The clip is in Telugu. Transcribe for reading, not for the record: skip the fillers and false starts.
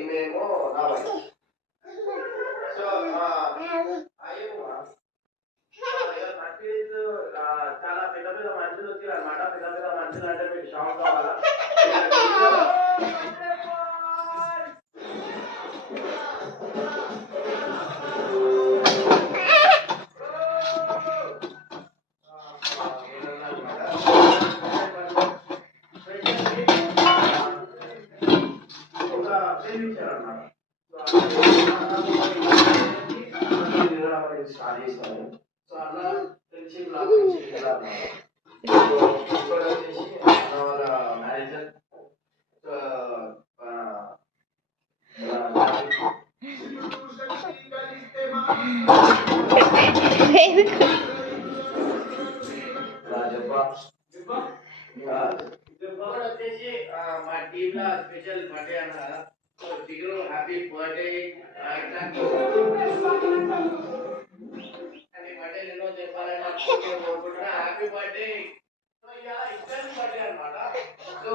ఈమెమో నా వైఫ్. సో చాలా పెద్ద పెద్ద మనుషులు వచ్చారు అనమాట. పెద్ద పెద్ద మనుషులు అంటే మీకు షాక్ కావాలా? స్టార్ట్ చేస్తాను. సో అలా ఫ్రెండ్షిప్ లాగా వచ్చేసి వాళ్ళ మేనేజర్ వచ్చేసి మా టీమ్ లా స్పెషల్ బర్త్డే అన్నారు. సో జిగురు హ్యాపీ బర్త్డే. బర్త్డే ఎన్నో చెప్పాలంటే హ్యాపీ బర్త్డే. సో ఇలా ఇద్దరు బర్త్డే అనమాట. సో